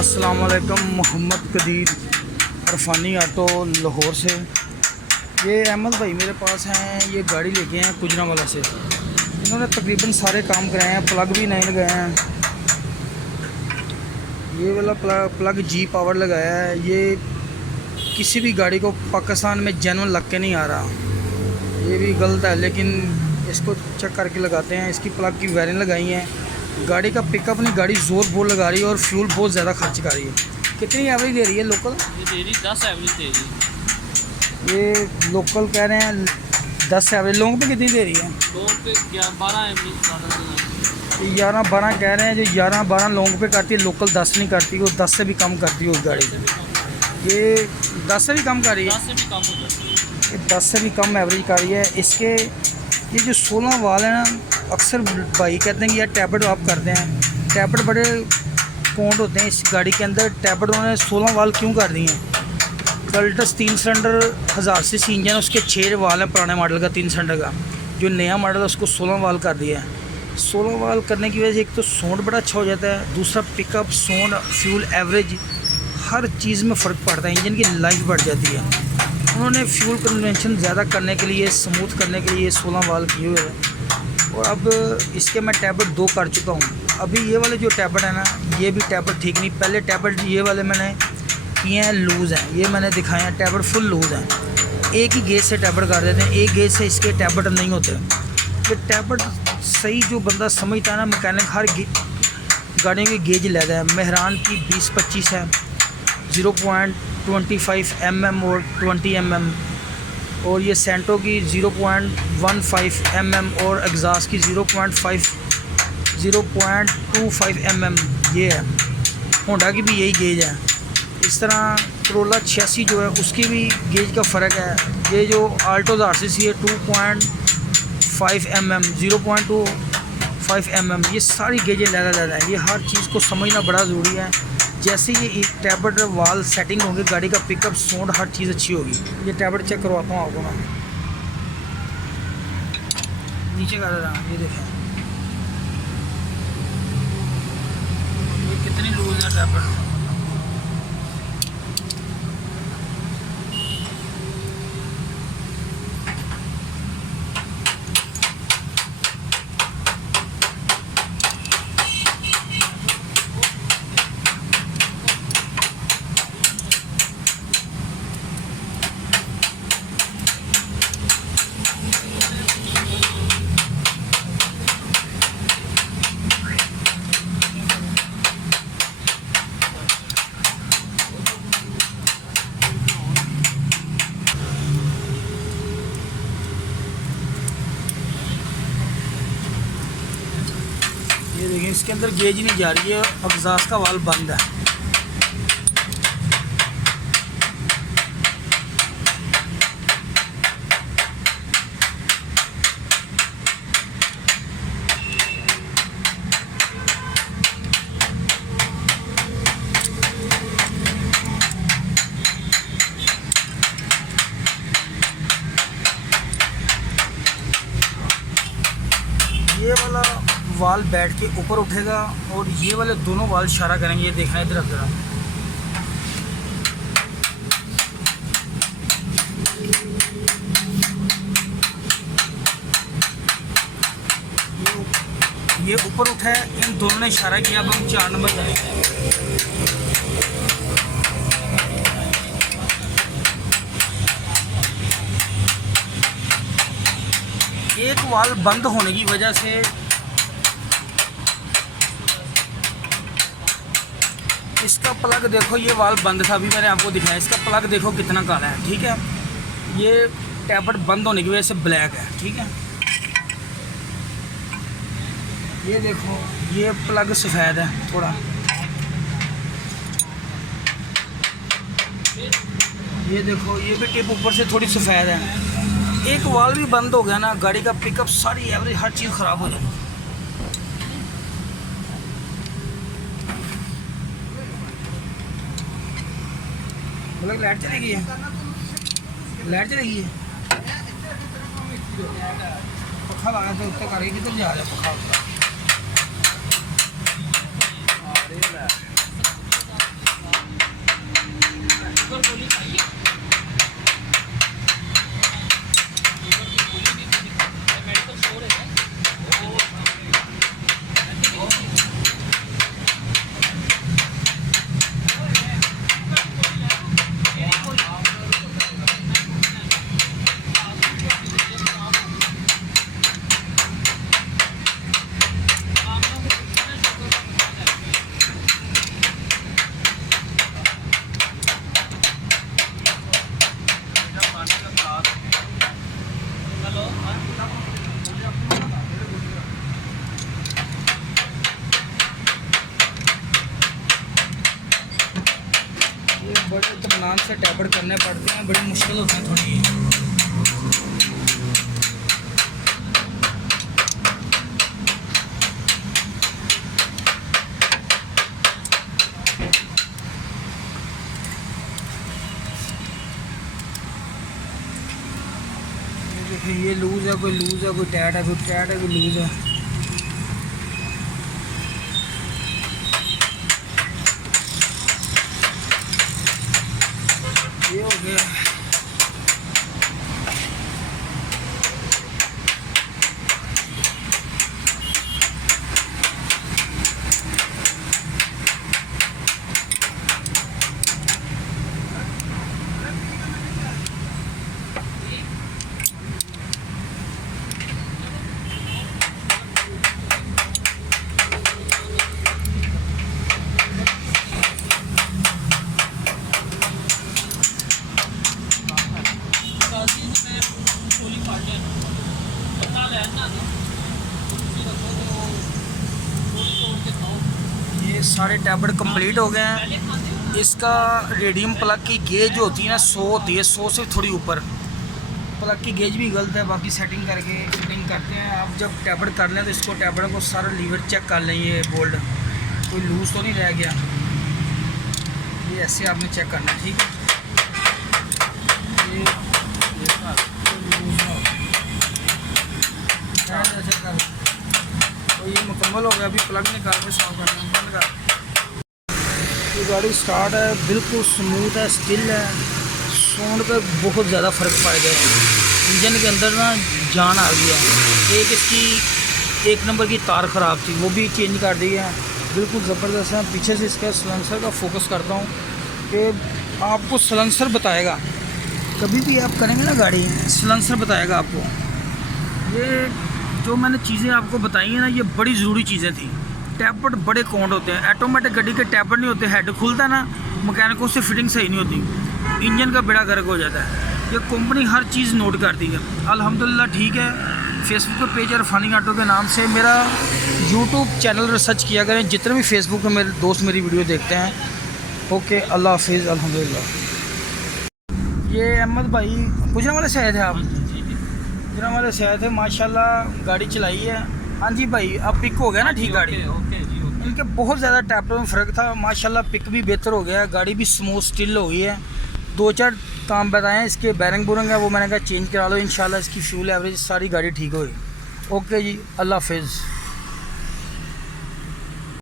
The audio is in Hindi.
अस्सलाम वालेकुम। मोहम्मद कदीर अरफानी ऑटो लाहौर से। ये अहमद भाई मेरे पास हैं, ये गाड़ी लेके हैं गुजरांवाला से। इन्होंने तकरीबन सारे काम कराए हैं, प्लग भी नए लगाए हैं। ये वाला प्लग जी पावर लगाया है। ये किसी भी गाड़ी को पाकिस्तान में जेन्युइन लग के नहीं आ रहा, ये भी गलत है, लेकिन इसको चेक करके लगाते हैं। इसकी प्लग की वायरिंग लगाई है। गाड़ी का पिकअप नहीं, गाड़ी ज़ोर बहुत लगा रही है और फ्यूल बहुत ज़्यादा खर्च कर रही है। कितनी एवरेज दे रही है लोकल? ये दे रही 10 एवरेज दे रही है। ये लोकल कह रहे हैं 10 एवरेज। लॉन्ग पे कितनी दे रही है? लॉन्ग पे 12 एवरेज 11-12 कह रहे हैं। जो 11-12 लॉन्ग पे करती है, लोकल 10 नहीं करती, वो 10 से भी कम करती है उस गाड़ी। ये 10 से भी कम कर रही है। 10 से भी कम हो जाती है। ये 10 से भी कम एवरेज कर रही है। इसके ये जो 16 वाल है ना, अक्सर भाई कहते हैं कि यार टैबलेट आप करते हैं, टैबलेट बड़े पॉइंट होते हैं इस गाड़ी के अंदर। टैबलेट उन्होंने 16 वाल क्यों कर दिए हैं? कल्टस 3 सिलेंडर 1000 सीसी इंजन, उसके 6 वाल हैं पुराने मॉडल का 3 सिलेंडर का। जो नया मॉडल है उसको 16 वाल कर दिया है। 16 वाल करने की वजह से एक तो साउंड बड़ा अच्छा हो जाता है, दूसरा पिकअप, साउंड, फ्यूल एवरेज, हर चीज़ में फ़र्क पड़ता है। इंजन की लाइफ बढ़ जाती है। उन्होंने फ्यूल कन्वेंशन ज़्यादा करने के लिए, स्मूथ करने के लिए 16 वाल किए हुए हैं। और अब इसके मैं टैबलेट 2 कर चुका हूँ। अभी ये वाले जो टैबलेट है ना, ये भी टैबलेट ठीक नहीं। पहले टैबलेट ये वाले मैंने किए हैं, लूज़ हैं। ये मैंने दिखाए हैं, टैबलेट फुल लूज़ हैं। एक ही गेज से टैबलेट कर देते हैं, एक गेज से इसके टैबलेट नहीं होते। ये टैबलेट सही जो बंदा समझता है ना, मैकेनिक, हर गाड़ियों की गेज लेता है। मेहरान की 20-25 है, 0.25 mm और 20 mm, और ये सेंटो की 0.15 mm और एग्जास्ट की 0.25 mm ये है। होंडा की भी यही गेज है। इस तरह करोला 86 जो है उसकी भी गेज का फ़र्क है। ये जो आल्टो 1000 सीसी है 2.5 mm, 0.25 mm, ये सारी गेजें ज़्यादा है। ये हर चीज़ को समझना बड़ा ज़रूरी है। जैसे ये एक टैबलेट वाल सेटिंग होंगे, गाड़ी का पिकअप, साउंड, हर चीज़ अच्छी होगी। ये टैबलेट चेक करवाता हूँ आपको मैं। नीचे कर रहा हूँ, ये देखें ये कितनी लूज है टैबलेट। ये देखिए, इसके अंदर गेज नहीं जा रही है, एग्जॉस्ट का वाल्व बंद है। ये वाला वाल बैठ के ऊपर उठेगा और ये वाले दोनों वाल इशारा करेंगे। ये देखना इधर जरा, ये ऊपर उठा है, इन दोनों ने इशारा किया। अब हम 4 नंबर जाएंगे। एक वाल बंद होने की वजह से इसका प्लग देखो, ये वाल बंद था, अभी मैंने आपको दिखाया। इसका प्लग देखो कितना काला है, ठीक है। ये टैबलेट बंद होने की वजह से ब्लैक है, ठीक है। ये देखो, ये प्लग सफ़ेद है थोड़ा। ये देखो, ये भी टिप ऊपर से थोड़ी सफ़ेद है। एक वाल भी बंद हो गया ना, गाड़ी का पिकअप, सारी एवरेज, हर चीज़ ख़राब हो जाएगी। मतलब लाइट चलेगी है, लाइट चलेगी है। पखा लगा तो उत्तर करेगी, किधर जा रहा है पखा? बड़े इत्मीनान से टैबड़ करने पड़ते हैं, बड़ी मुश्किल होते हैं थोड़ी। ये लूज़ है, कोई लूज़ है, कोई टाइट है, कोई टाइट है, कोई लूज़ है। ये हो गया। ये सारे टैबलेट कंप्लीट हो गए हैं। इसका रेडियम प्लग की गेज जो होती है ना 100 होती है, 100 से थोड़ी ऊपर। प्लग की गेज भी गलत है, बाकी सेटिंग करके फिटिंग करते हैं। आप जब टैबलेट कर लें तो इसको टैबलेट को सारा लीवर चेक कर लें, ये बोल्ट कोई लूज़ तो नहीं रह गया। ये ऐसे आपने चेक करना है, ठीक है। ये ऐसे कर, तो ये मुकम्मल हो गया। अभी प्लग निकाल के साफ करना है, बंद कर। ये गाड़ी स्टार्ट है, बिल्कुल स्मूथ है, स्टिल है। साउंड पे बहुत ज़्यादा फ़र्क पड़ गया है। इंजन के अंदर ना जान आ गई है। एक इसकी 1 नंबर की तार ख़राब थी, वो भी चेंज कर दी है। बिल्कुल ज़बरदस्त है। पीछे से इसका सलेंसर का फोकस करता हूँ कि आपको सलेंसर बताएगा, कभी भी आप करेंगे ना गाड़ी, सलेंसर बताएगा आपको। ये जो मैंने चीज़ें आपको बताई हैं ना, ये बड़ी ज़रूरी चीज़ें थी। टैबलेट बड़े काउंट होते हैं। ऑटोमेटिक गाड़ी के टैबलेट नहीं होते, हेड खुलता है ना, मैकेनिकों से फिटिंग सही नहीं होती, इंजन का बेड़ा गर्क हो जाता है। ये कंपनी हर चीज़ नोट करती है। अल्हम्दुलिल्लाह ठीक है। फेसबुक पे पेज इरफानी ऑटो के नाम से मेरा यूट्यूब चैनल सर्च किया करें। जितने भी फेसबुक पे मेरे दोस्त मेरी वीडियो देखते हैं, ओके, अल्लाह हाफिज़, अल्हम्दुलिल्लाह। ये अहमद भाई गुजरां वाले से आए थे आप? गुजरां वाले से आए थे, माशाल्लाह गाड़ी चलाई है। हाँ जी भाई, अब पिक हो गया ना ठीक गाड़ी? ओके जी, ओके। इनके बहुत ज़्यादा टैबलेट में फ़र्क था, माशाल्लाह पिक भी बेहतर हो गया है, गाड़ी भी स्मूथ स्टिल हो गई है। 2-4 काम बताएं, इसके बैरिंग बुरंग है वो मैंने कहा चेंज करा लो, इंशाल्लाह इसकी फ्यूल एवरेज सारी गाड़ी ठीक होगी। ओके जी, अल्लाह हाफिज़।